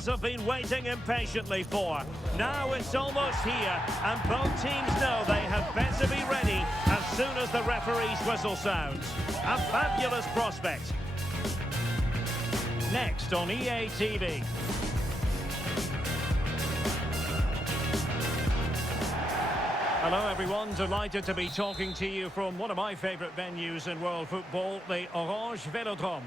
fans have been waiting impatiently for. Now it's almost here, and both teams know they had better be ready as soon as the referee's whistle sounds. A fabulous prospect. Next on EA TV. Hello everyone, delighted to be talking to you from one of my favourite venues in world football, the Orange Velodrome.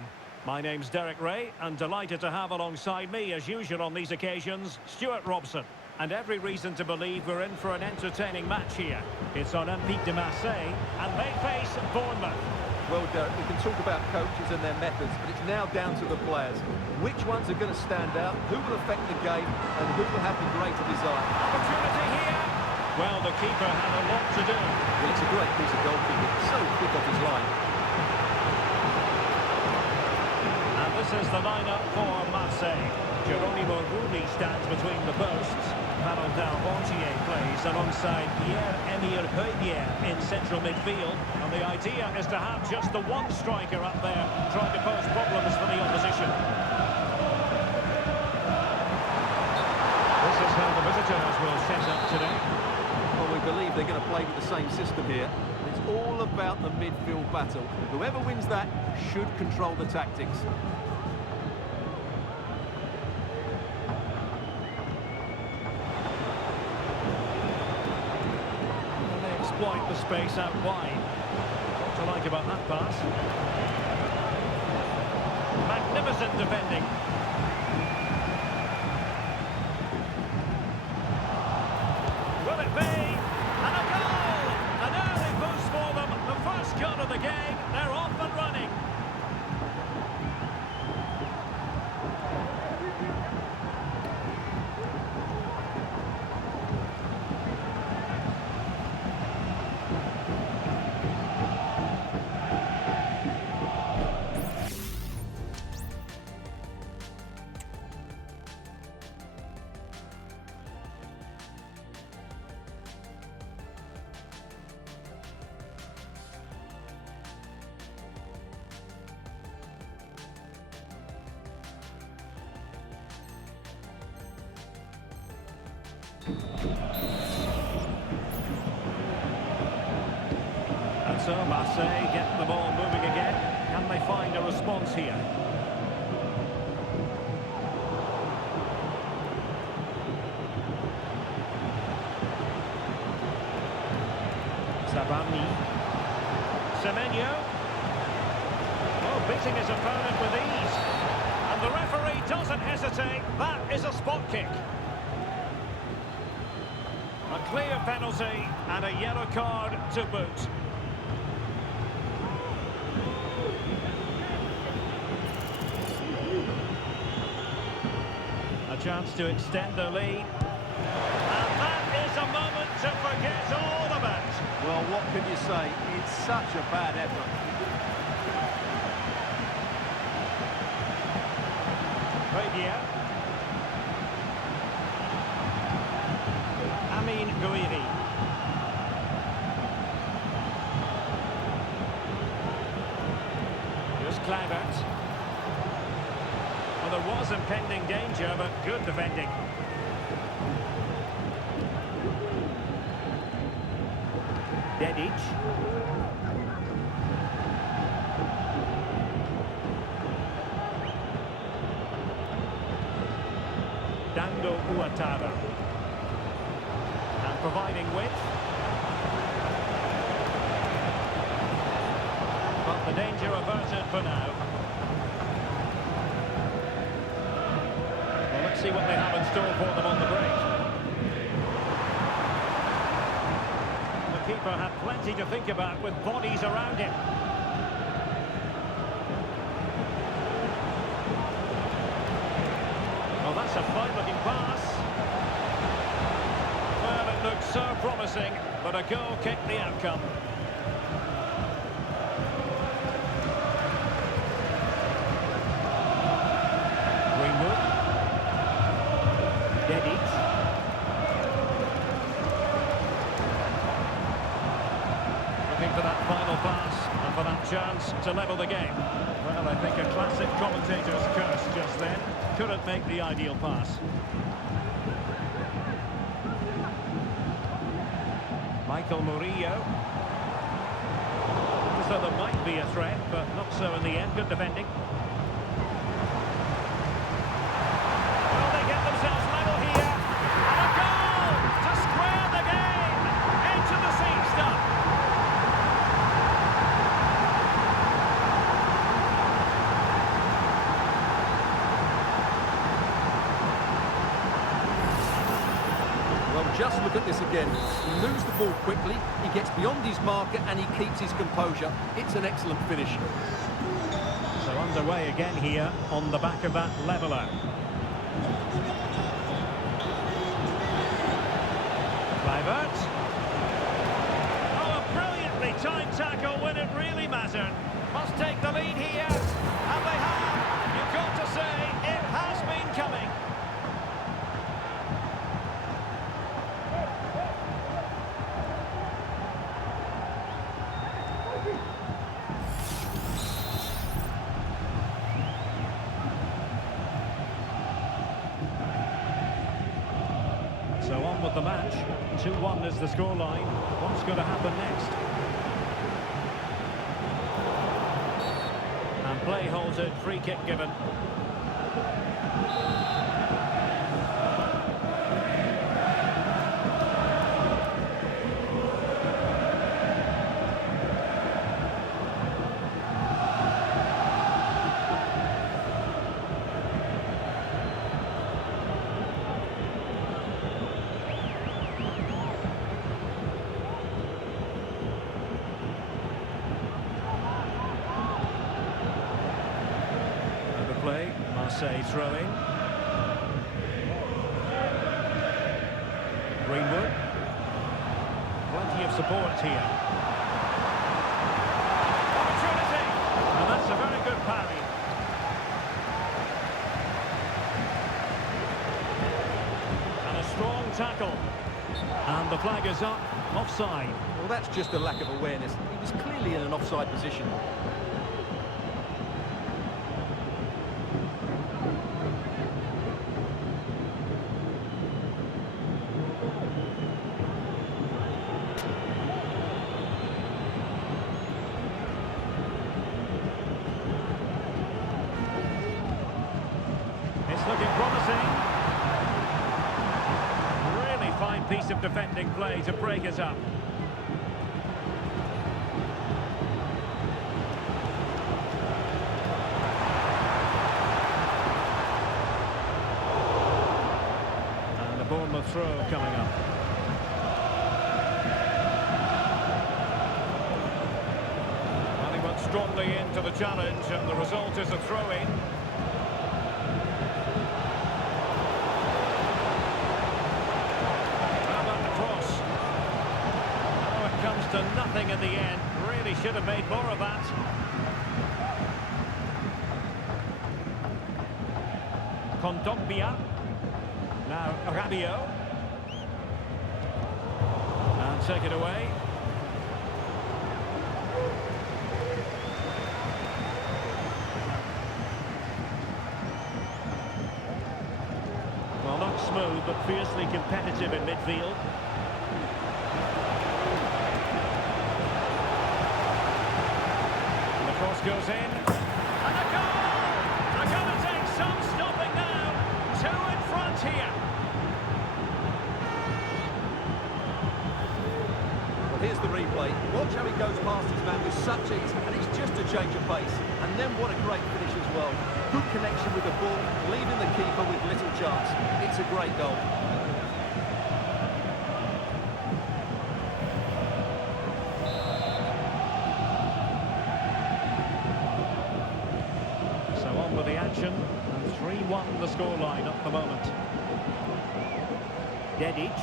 My name's Derek Ray, and delighted to have alongside me, as usual on these occasions, Stuart Robson. And every reason to believe we're in for an entertaining match here. It's Olympique de Marseille, and they face Bournemouth. Well, Derek, we can talk about coaches and their methods, but it's now down to the players. Which ones are going to stand out, who will affect the game, and who will have the greater desire? Opportunity here! Well, the keeper had a lot to do. Well, it's a great piece of goalkeeping, so quick off his line. And this is the lineup for Marseille. Geronimo Rulli stands between the posts. Valentin Rongier plays alongside Pierre-Emile Højbjerg in central midfield. And the idea is to have just the one striker up there trying to pose problems for the opposition. This is how the visitors will set up today. Well, we believe they're going to play with the same system here. It's all about the midfield battle. Whoever wins that should control the tactics. Exploit the space out wide. What to like about that pass? Magnificent defending. Will it be? And a goal! An early boost for them. The first goal of the game. They're off and running. And so Marseille get the ball moving again. Can they find a response here? Sabani. Semenyo. Oh, beating his opponent with ease. And the referee doesn't hesitate. That is a spot kick. A clear penalty and a yellow card to boot. A chance to extend the lead. And that is a moment to forget all about. Well, what can you say? It's such a bad effort. Højbjerg. Amine Gouiri. Here's Kluivert. Well, there was impending danger, but good defending. Dedic. Dando Ouattara. And providing width. But the danger averted for now. Well, let's see what they have in store for them on the break. The keeper had plenty to think about with bodies around him. Well, that's a fine-looking pass. Well, it looked so promising, but a goal kicked the outcome. Greenwood. Dedic. Looking for that final pass and for that chance to level the game. Well, I think a classic commentator's curse just then. Couldn't make the ideal pass. Michael Murillo. So there might be a threat, but not so in the end. Good defending. Well, they get themselves level here. And a goal to square the game. Into the seat stuff. Well, just look at this again. He moves the ball quickly, he gets beyond his marker and he keeps his composure. It's an excellent finish. So underway again here on the back of that leveller. Kluivert. Oh, a brilliantly timed tackle when it really mattered. Must take the lead here. And they have. You've got to say, it has been coming. So on with the match. 2-1 is the scoreline. What's going to happen next? And play halted, free kick given. Play, Marseille throw-in. Greenwood. Plenty of support here. Opportunity! And that's a very good parry. And a strong tackle. And the flag is up, offside. Well, that's just a lack of awareness. He was clearly in an offside position. It's looking promising. Really fine piece of defending play to break it up. And the Bournemouth throw coming up. And he went strongly into the challenge, and the result is a throw-in. Comes to nothing in the end. Really should have made more of that. Kondogbia. Now Rabiot. And take it away. Well, not smooth, but fiercely competitive in midfield. Cross goes in, and a goal! They're going to take some stopping now. 2 in front here. Well, here's the replay. Watch how he goes past his man with such ease, and it's just a change of pace. And then what a great finish as well. Good connection with the ball, leaving the keeper with little chance. It's a great goal. With the action, and 3-1 the scoreline at the moment. Dedic.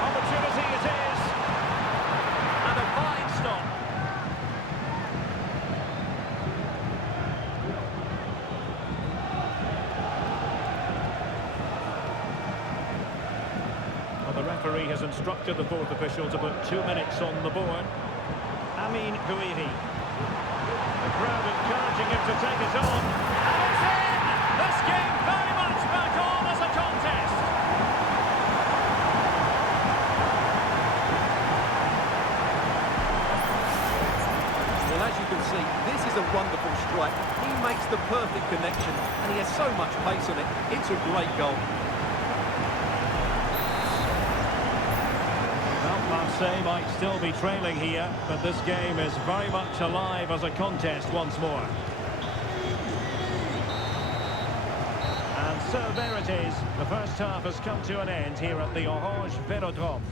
Opportunity it is, and a fine stop. Well, the referee referee has instructed the fourth official to put 2 minutes on the board. Amin Gouiri. The crowd encouraging him to take it on. And it's in! This game very much back on as a contest. Well, as you can see, this is a wonderful strike. He makes the perfect connection, and he has so much pace on it. It's a great goal. Well, Marseille might still be trailing here, but this game is very much alive as a contest once more. And so there it is. The first half has come to an end here at the Orange Velodrome.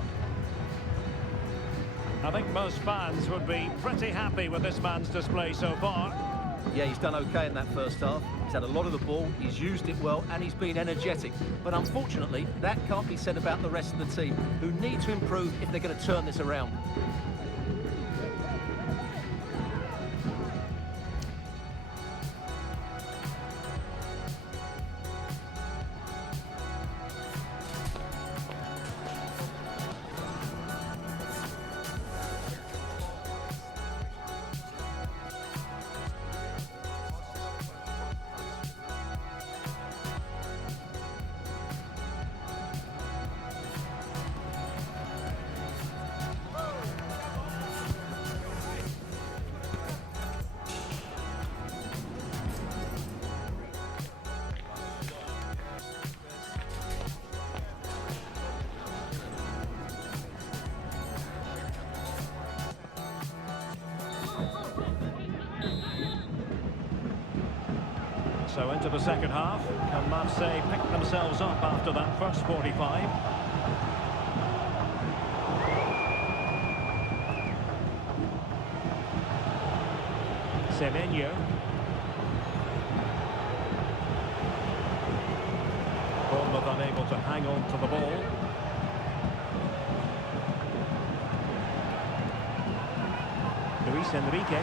I think most fans would be pretty happy with this man's display so far. Yeah, he's done okay in that first half. He's had a lot of the ball, he's used it well, and he's been energetic. But unfortunately, that can't be said about the rest of the team, who need to improve if they're going to turn this around. So into the second half, can Marseille pick themselves up after that first 45? Semenyo. Bournemouth unable to hang on to the ball. Luis Enrique.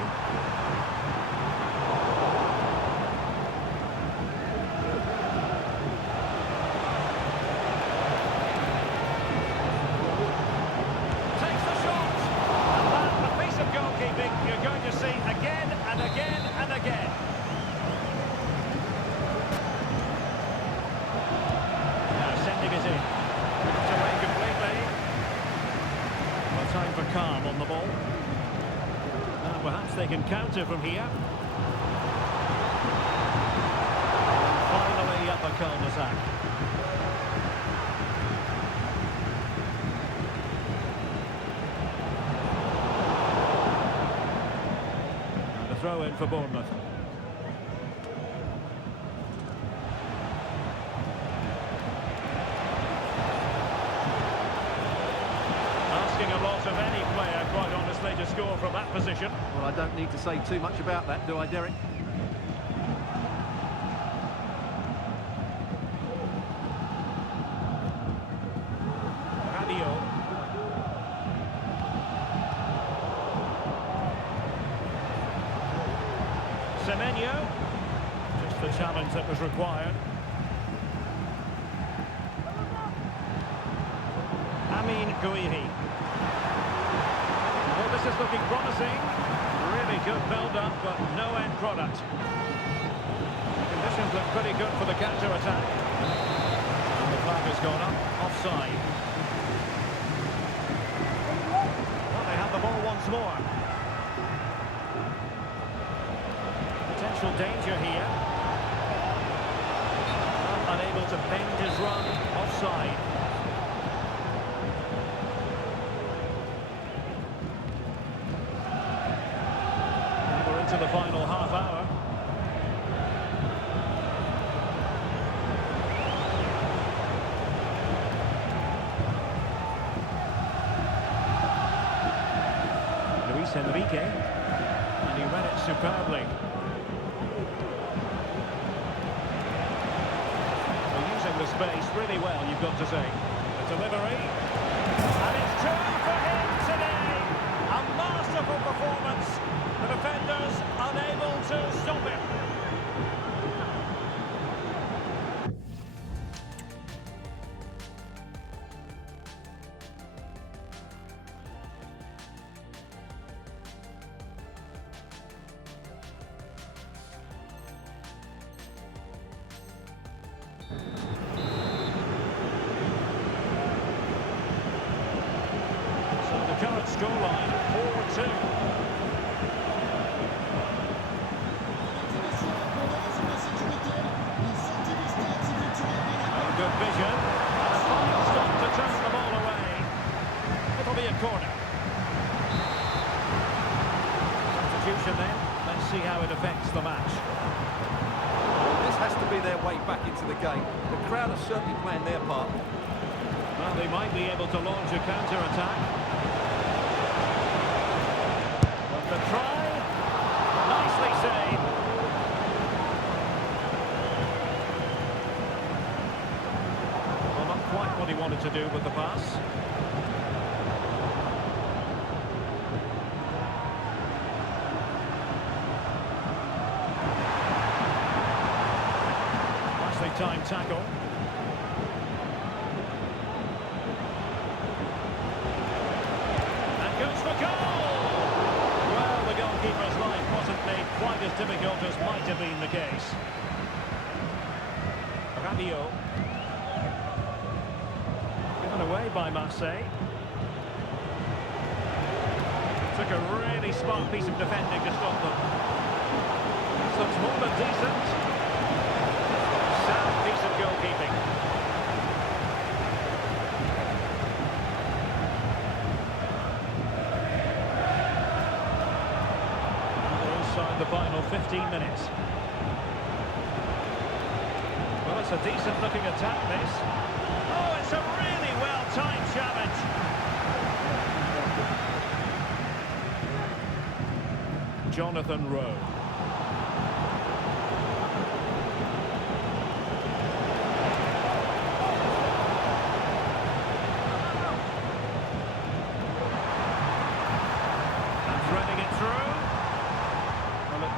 You're going to see again and again and again. Now sending it in. It's away completely. Well, time for calm on the ball. And perhaps they can counter from here. Finally up a cul-de-sac. Throw in for Bournemouth. Asking a lot of any player, quite honestly, to score from that position. Well, I don't need to say too much about that, do I, Derek? Semenyo, just the challenge that was required. Amin Gouiri. Well, this is looking promising. Really good build-up, but no end product. Conditions look pretty good for the counter-attack. And the flag has gone up, offside. Well, they have the ball once more. Potential danger here. Unable to bend his run, offside. And we're into the final half hour. Luis Enrique, and he read it superbly. The space really well, you've got to say. The delivery, and it's two for him today. A masterful performance. The defenders unable to stop him. scoreline 4-2. Good vision. And a fine stop to turn the ball away. It'll be a corner. Substitution then. Let's see how it affects the match. Well, this has to be their way back into the game. The crowd are certainly playing their part. Well, they might be able to launch a counter-attack. But the try. Nicely saved. Well, not quite what he wanted to do with the pass. Time tackle. And goes for goal! Well, the goalkeeper's life wasn't made quite as difficult as might have been the case. Rabiot. Given away by Marseille. Took a really smart piece of defending to stop them. This looks more than decent. Sound piece of goalkeeping. We're inside the final 15 minutes. Well, it's a decent looking attack, this. Oh, it's a really well-timed challenge. Jonathan Rowe.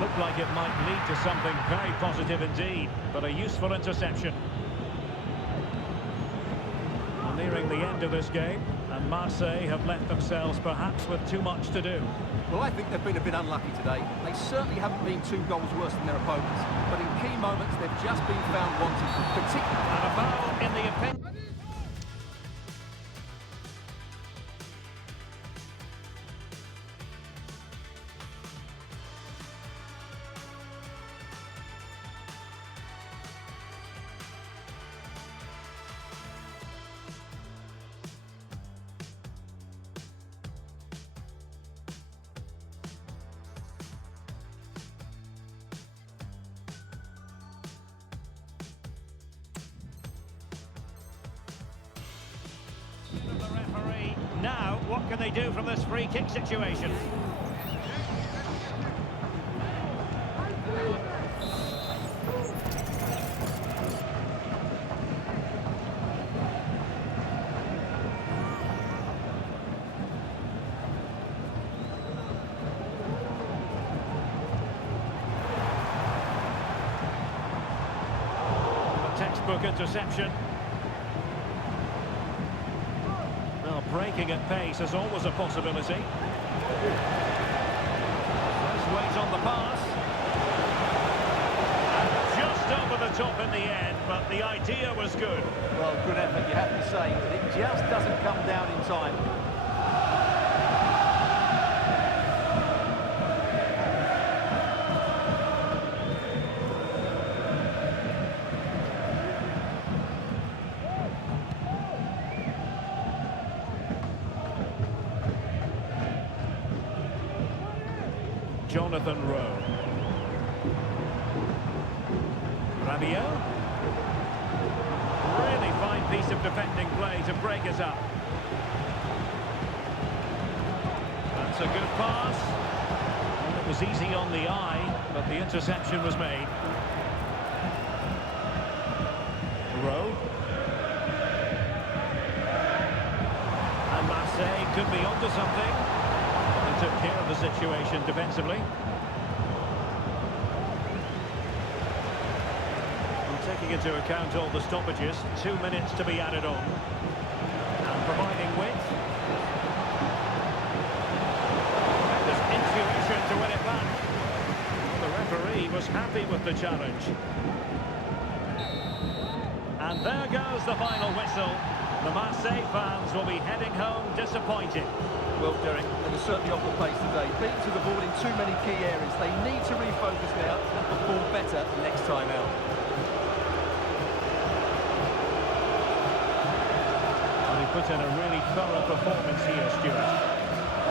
Looked like it might lead to something very positive indeed, but a useful interception. We're nearing the end of this game, and Marseille have left themselves perhaps with too much to do. Well, I think they've been a bit unlucky today. They certainly haven't been 2 goals worse than their opponents, but in key moments they've just been found wanting, particularly... And a foul in the opinion. The referee. Now, what can they do from this free kick situation? The textbook interception. Breaking at pace is always a possibility. Nice weight on the pass. And just over the top in the end, but the idea was good. Well, good effort, you have to say, but it just doesn't come down in time. Jonathan Rowe. Rabiot. Really fine piece of defending play to break us up. That's a good pass. Well, it was easy on the eye, but the interception was made. Rowe. And Marseille could be onto something. Took care of the situation defensively. And taking into account all the stoppages, 2 minutes to be added on. And providing width. Tremendous intuition to win it back. The referee was happy with the challenge. And there goes the final whistle. The Marseille fans will be heading home disappointed. Well, Derek, they were certainly off the pace today. Beaten to the ball in too many key areas. They need to refocus now and perform better next time out. And he put in a really thorough performance here, Stuart.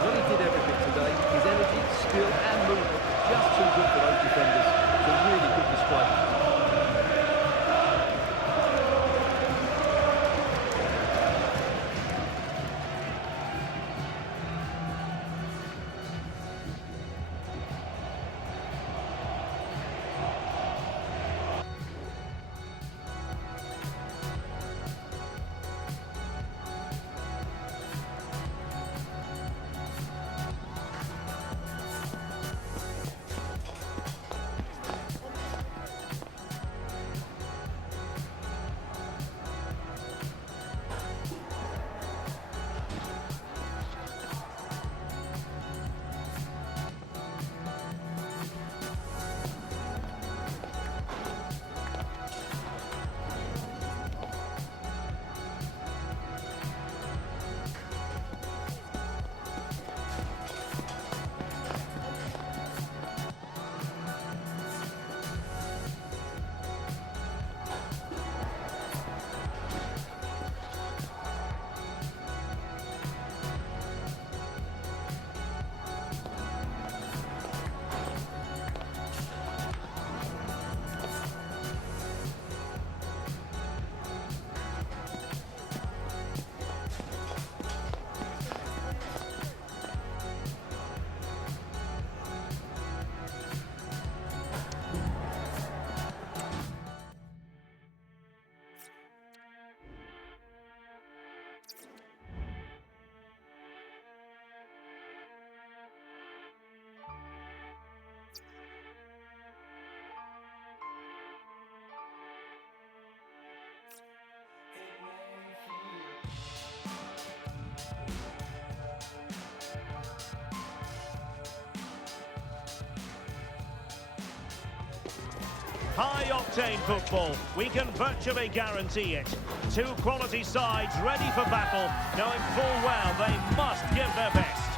Well, he did everything today. His energy, skill and movement, just too good for those defenders. It's a really good display. High-octane football, we can virtually guarantee it. Two quality sides ready for battle, knowing full well they must give their best.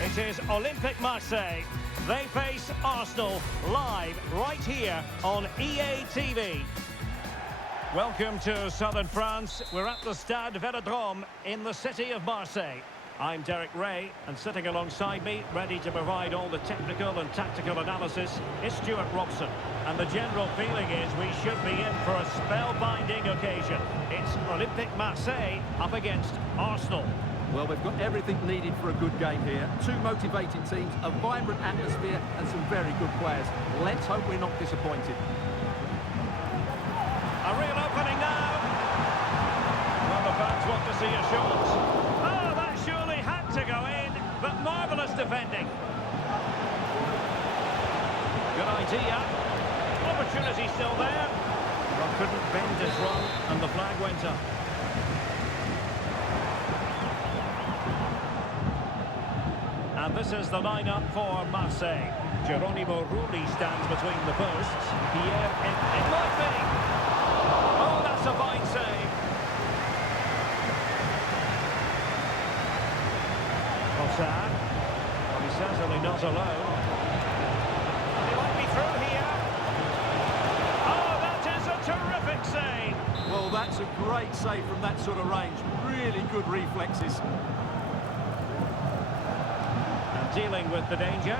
It is Olympique Marseille. They face Arsenal live right here on EA TV. Welcome to southern France. We're at the Stade Vélodrome in the city of Marseille. I'm Derek Ray, and sitting alongside me, ready to provide all the technical and tactical analysis, is Stuart Robson. And the general feeling is we should be in for a spellbinding occasion. It's Olympique Marseille up against Arsenal. Well, we've got everything needed for a good game here. Two motivating teams, a vibrant atmosphere, and some very good players. Let's hope we're not disappointed. A real opening now. Well, the fans want to see a shot. Oh, that surely had to go in, but marvellous defending. Good idea. Opportunity still there. Well, couldn't bend his run, and the flag went up. And this is the lineup for Marseille. Geronimo Rulli stands between the posts. Pierre, it might be. Oh, that's a fine save. Ossard. Well, he's certainly not alone. He might be through here. Oh, that is a terrific save. Well, that's a great save from that sort of range. Really good reflexes. Dealing with the danger.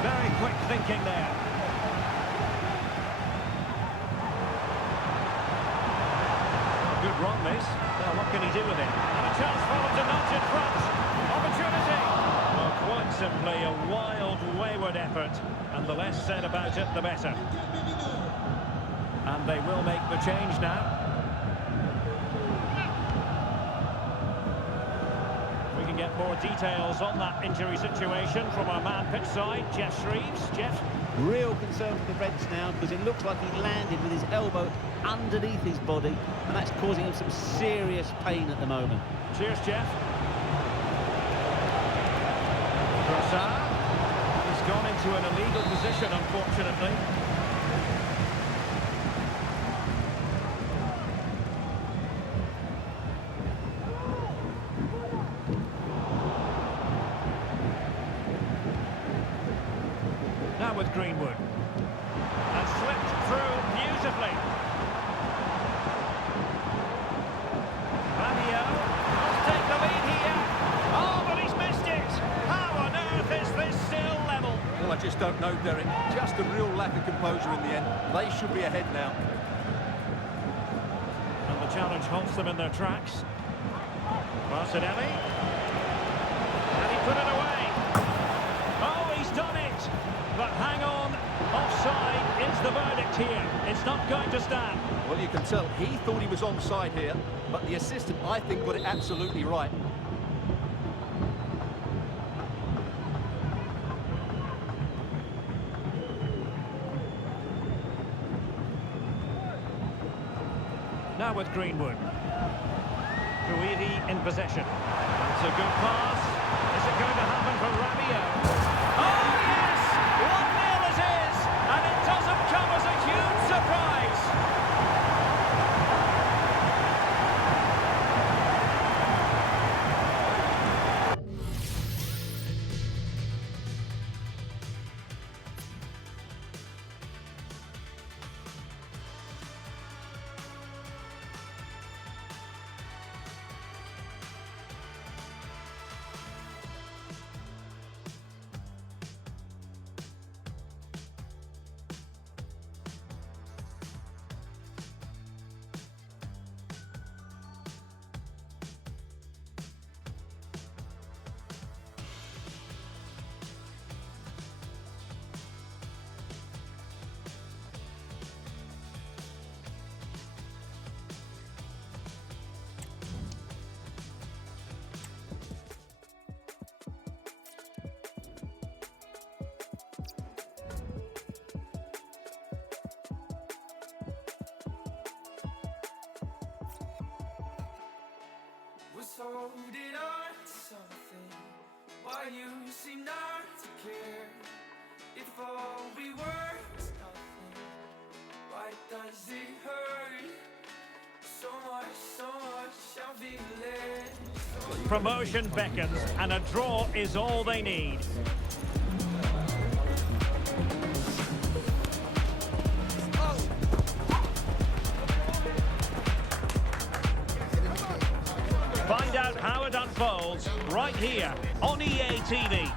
Very quick thinking there. Good run, this. Now, what can he do with it? And a chance for him to nudge in front. Opportunity. Well, quite simply a wild, wayward effort. And the less said about it, the better. And they will make the change now. Get more details on that injury situation from our man pitch side, Jeff Shreves. Jeff? Real concern for the Reds now because it looks like he landed with his elbow underneath his body and that's causing him some serious pain at the moment. Cheers, Jeff. Trossard. He's gone into an illegal position, unfortunately. with Greenwood. And slipped through beautifully. Rabiot must take the lead here. Oh, but he's missed it. How on earth is this still level? Well, I just don't know, Derek. Just a real lack of composure in the end. They should be ahead now. And the challenge halts them in their tracks. Martinelli. And he put it away. Oh, he's done it. But hang on. Offside is the verdict here. It's not going to stand. Well, you can tell he thought he was onside here, but the assistant, I think, got it absolutely right. Now with Greenwood. Ruidi in possession. It's a good pass. Is it going to happen for Rabiot? Oh, yes! 1-0 it is! And it doesn't come as a huge surprise. Was holding on to something while you seem not to care. If all we were was nothing, why does it hurt so much I'm feeling? Promotion beckons and a draw is all they need. Find out how it unfolds right here on EA TV.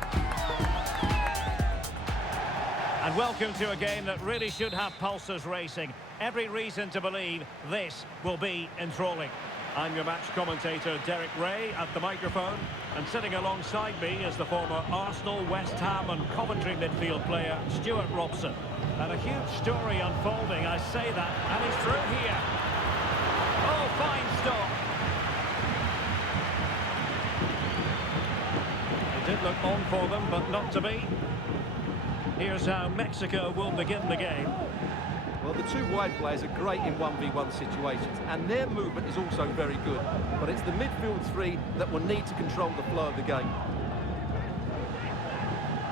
And welcome to a game that really should have pulses racing. Every reason to believe this will be enthralling. I'm your match commentator Derek Ray at the microphone, and sitting alongside me is the former Arsenal, West Ham and Coventry midfield player Stuart Robson. And a huge story unfolding, I say that, and he's through here. Oh, fine stop. It did look on for them, but not to be. Here's how Mexico will begin the game. Well, the two wide players are great in 1v1 situations, and their movement is also very good. But it's the midfield three that will need to control the flow of the game.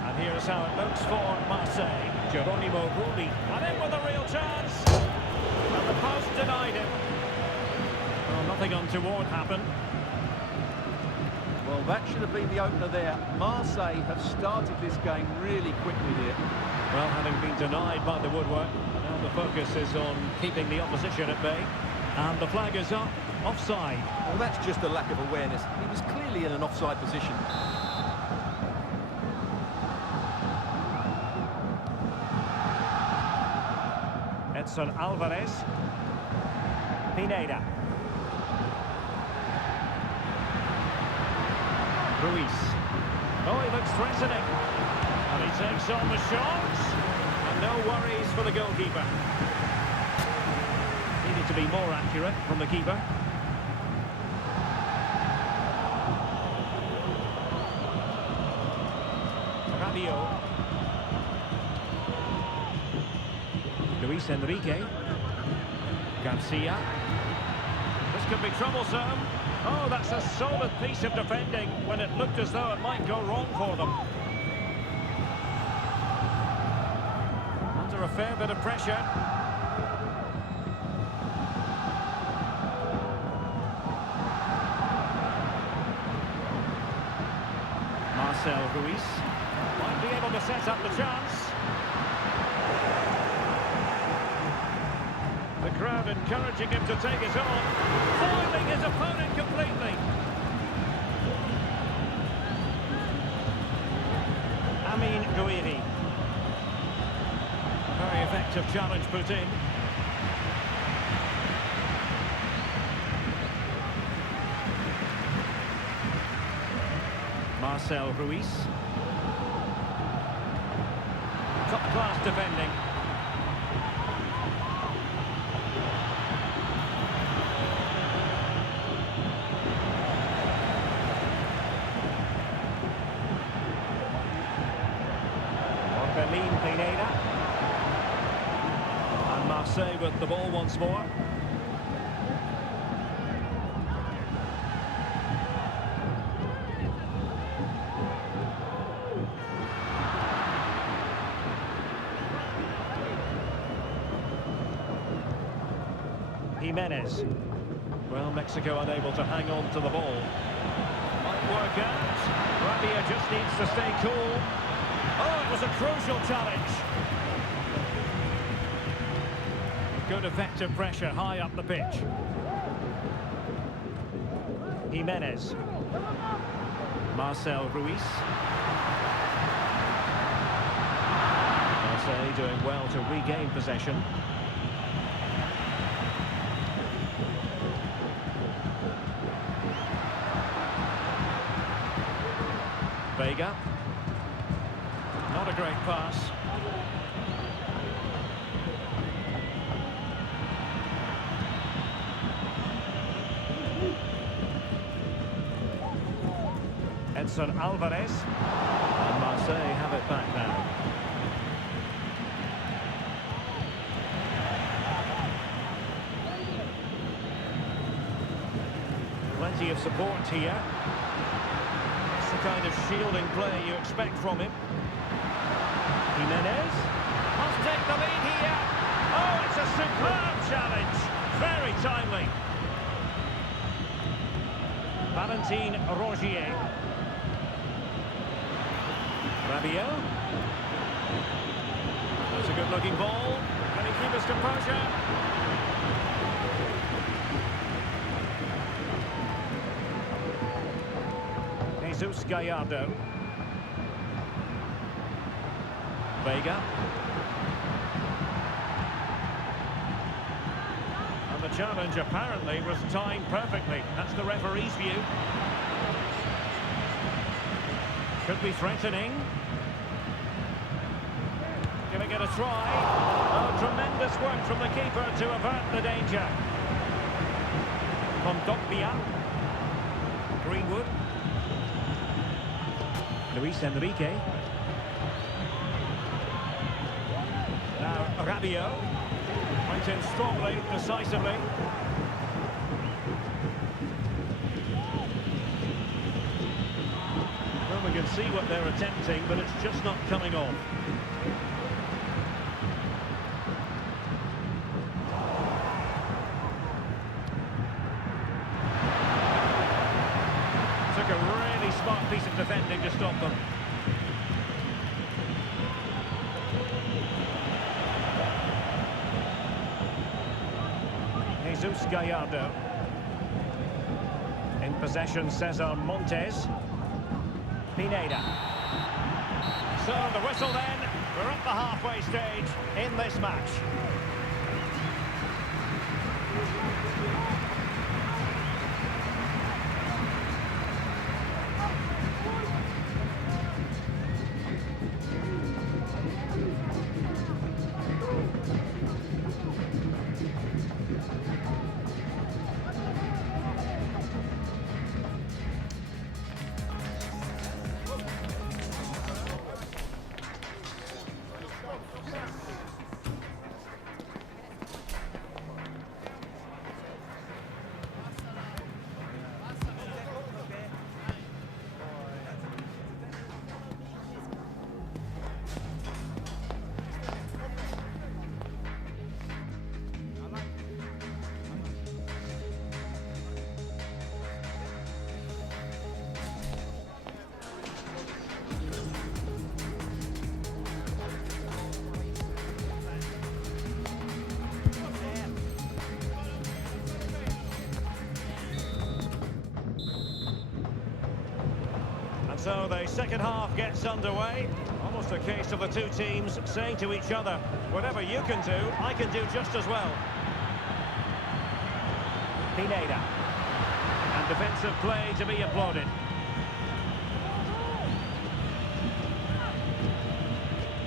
And here's how it looks for Marseille. Geronimo Rulli, and in with a real chance. And the post denied him. Well, nothing untoward happened. Well, that should have been the opener there. Marseille have started this game really quickly here. Well, having been denied by the woodwork, now the focus is on keeping the opposition at bay. And the flag is up, offside. Well, that's just a lack of awareness. He was clearly in an offside position. Edson Alvarez. Pineda. Ruiz. Oh, he looks threatening. And he takes on the shot. And no worries for the goalkeeper. Needed to be more accurate from the keeper. Rabiot. Luis Enrique. Garcia. This could be troublesome. Oh, that's a solid piece of defending when it looked as though it might go wrong for them. Under a fair bit of pressure. Marcel Ruiz might be able to set up the chance. crowd encouraging him to take it on. Foiling his opponent completely. Amin Gouiri. Very effective challenge put in. Marcel Ruiz. Top-class defending. Orbelín Pineda. And Marseille with the ball once more. Jimenez. Well, Mexico unable to hang on to the ball. Might work out. Rabia just needs to stay cool. Oh, it was a crucial challenge. Good effective pressure high up the pitch. Jimenez. Marcel Ruiz. Marseille doing well to regain possession. Vega. Not a great pass. Edson Alvarez. And Marseille have it back now. Plenty of support here. The kind of shielding play you expect from him. Jimenez must take the lead here. Oh, it's a superb challenge. Very timely. Valentin Rougier. Rabiot. That's a good-looking ball. Can he keep his composure? Jesus Gallardo. Vega. And the challenge apparently was timed perfectly. That's the referee's view. Could be threatening. Gonna get a try. Oh, tremendous work from the keeper to avert the danger. Kondogbia. Greenwood. Luis Enrique. Now Rabiot. Went in strongly, decisively. Well, we can see what they're attempting, but it's just not coming off. Took a really smart piece of defending to stop them. Jesus Gallardo. In possession, Cesar Montes. Pineda. So the whistle then. We're at the halfway stage in this match. So the second half gets underway. Almost a case of the two teams saying to each other, whatever you can do, I can do just as well. Pineda. And defensive play to be applauded.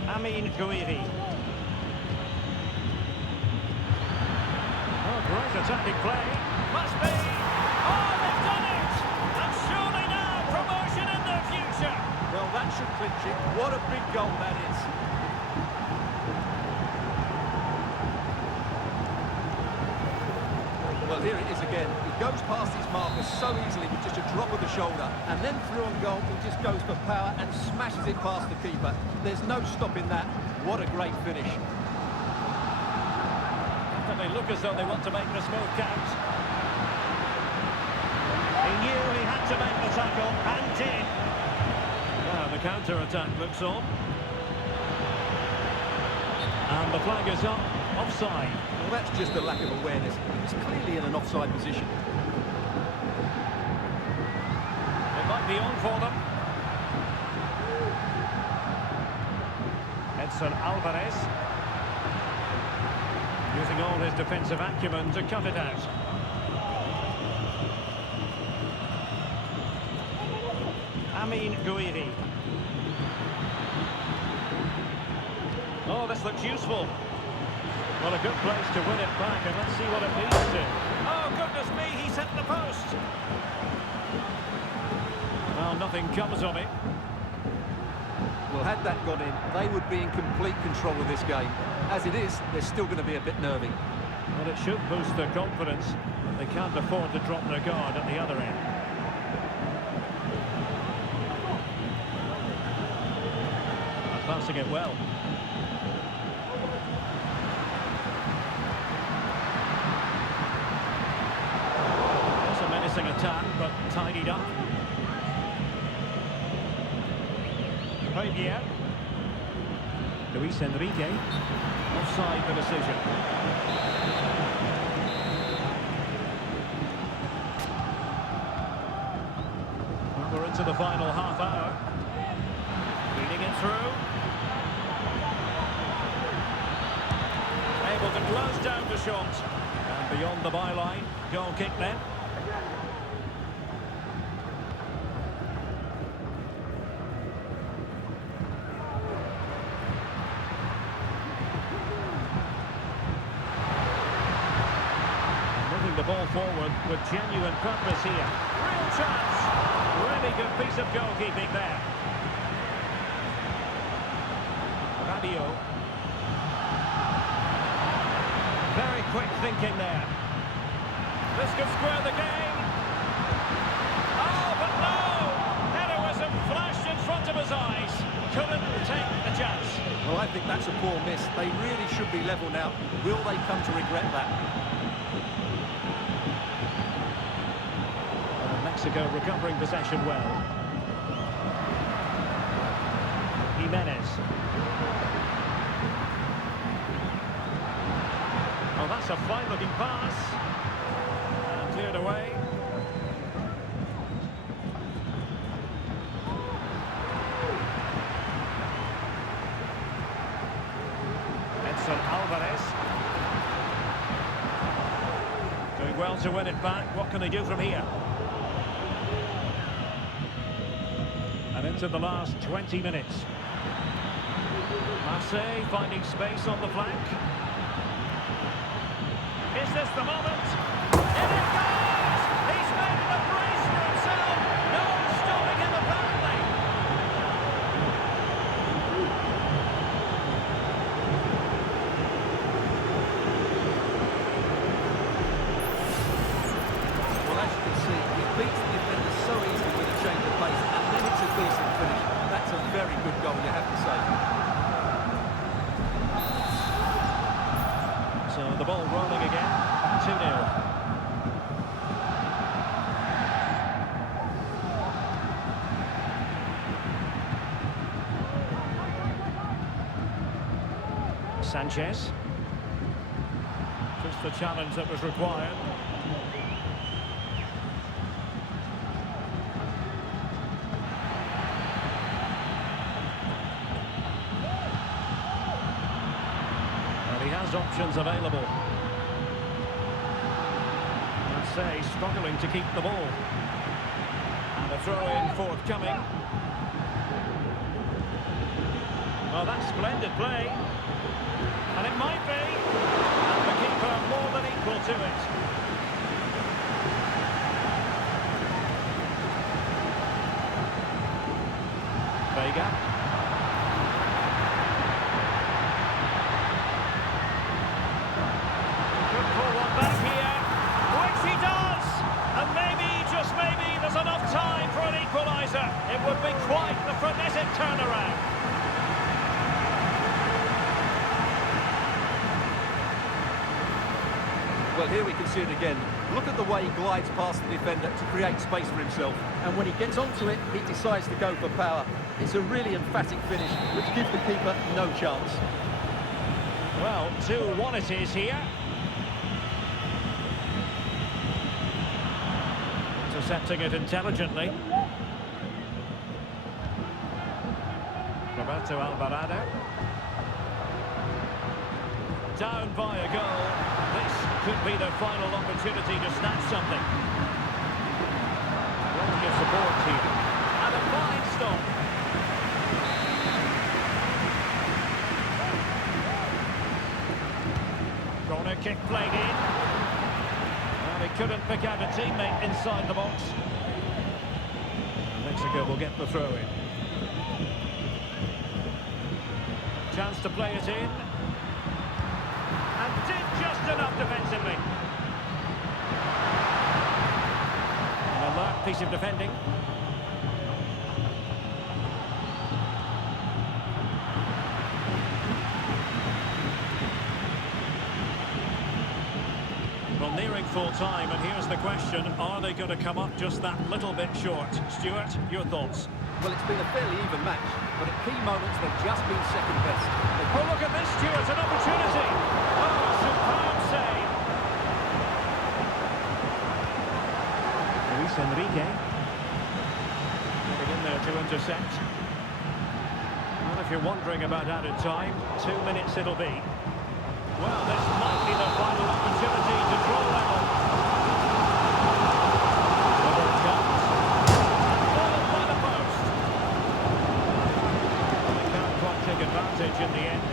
Amine Gouiri. Oh, great attacking play. Must be. Oh, they've done it! And surely now promotion in their future. Well, that should clinch it. What a big goal that is. Well, here it is again. He goes past his marker so easily with just a drop of the shoulder. And then through on goal, he just goes for power and smashes it past the keeper. There's no stopping that. What a great finish. And they look as though they want to make this move count. He knew he had to make the tackle, and did. Now the counter-attack looks on. And the flag is up, offside. Well, that's just a lack of awareness. He was clearly in an offside position. It might be on for them. Edson Alvarez. Using all his defensive acumen to cut it out. Amine Gouiri. Oh, this looks useful. Well, a good place to win it back, and let's see what it leads to. Oh, goodness me, he's hit the post. Well, nothing comes of it. Well, had that gone in, they would be in complete control of this game. As it is, they're still going to be a bit nervy. Well, it should boost their confidence, but they can't afford to drop their guard at the other end. Passing it well. It's a menacing attack, but tidied up. Javier. Luis Enrique. Offside the decision. We're into the final half hour. Feeding it through. Able to close down the shot. And beyond the byline, goal kick then. Moving the ball forward with genuine purpose here. Real chance. Really good piece of goalkeeping there. Rabiot. Very quick thinking there. This could square the game. Oh, but no! Heroism flashed in front of his eyes. Couldn't take the chance. Well, I think that's a poor miss. They really should be level now. Will they come to regret that? Mexico recovering possession well. Jimenez. Oh, that's a fine-looking pass. And cleared away. Edson Alvarez. Doing well to win it back. What can they do from here? And into the last 20 minutes. Marseille finding space on the flank. Is this the moment? In it goes! He's made the brace for himself! No stopping him apparently! Well, as you can see, he beats the defender so easily with a change of pace, and then it's a decent finish. That's a very good goal, you have to say. So the ball rolling again, 2-0. Sanchez. Just the challenge that was required. has options available. Marseille struggling to keep the ball. And a throw-in forthcoming. Well, that's splendid play. And it might be. And the keeper more than equal to it. Vega. Could pull one back here, which he does! And maybe, just maybe, there's enough time for an equaliser. It would be quite the frenetic turnaround. Well, here we can see it again. Look at the way he glides past the defender to create space for himself. And when he gets onto it, he decides to go for power. It's a really emphatic finish, which gives the keeper no chance. Well, 2-1 it is here. Intercepting it intelligently. Roberto Alvarado. Down by a goal. This could be their final opportunity to snatch something. Plenty of support here. And a fine stop. Corner kick played in. And he couldn't pick out a teammate inside the box. And Mexico will get the throw in. Chance to play it in. And did just enough defensively. An alert piece of defending. Well, nearing full time, and here's the question, are they going to come up just that little bit short? Stuart, your thoughts? Well, it's been a fairly even match, but at key moments they've just been second best. Oh, look at this, Stuart, an opportunity! Oh, superb save! Luis Enrique. Getting in there to intercept. Well, if you're wondering about added time, 2 minutes it'll be. Well, this might be the final opportunity to draw level. Whether it comes. Ball by the post. They can't quite take advantage in the end.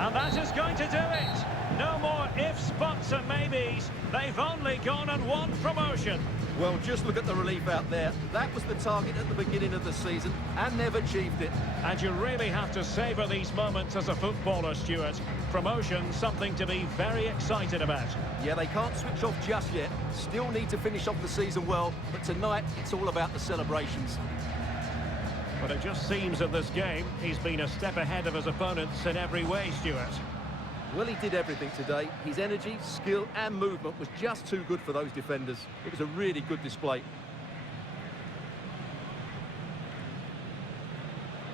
And that is going to do it. No more ifs, buts and maybes. They've only gone and won promotion. Well, just look at the relief out there. That was the target at the beginning of the season, and they've achieved it. And you really have to savour these moments as a footballer, Stuart. Promotion, something to be very excited about. Yeah, they can't switch off just yet. Still need to finish off the season well, but tonight it's all about the celebrations. But it just seems that this game, he's been a step ahead of his opponents in every way, Stuart. Well, he did everything today. His energy, skill and movement was just too good for those defenders. It was a really good display.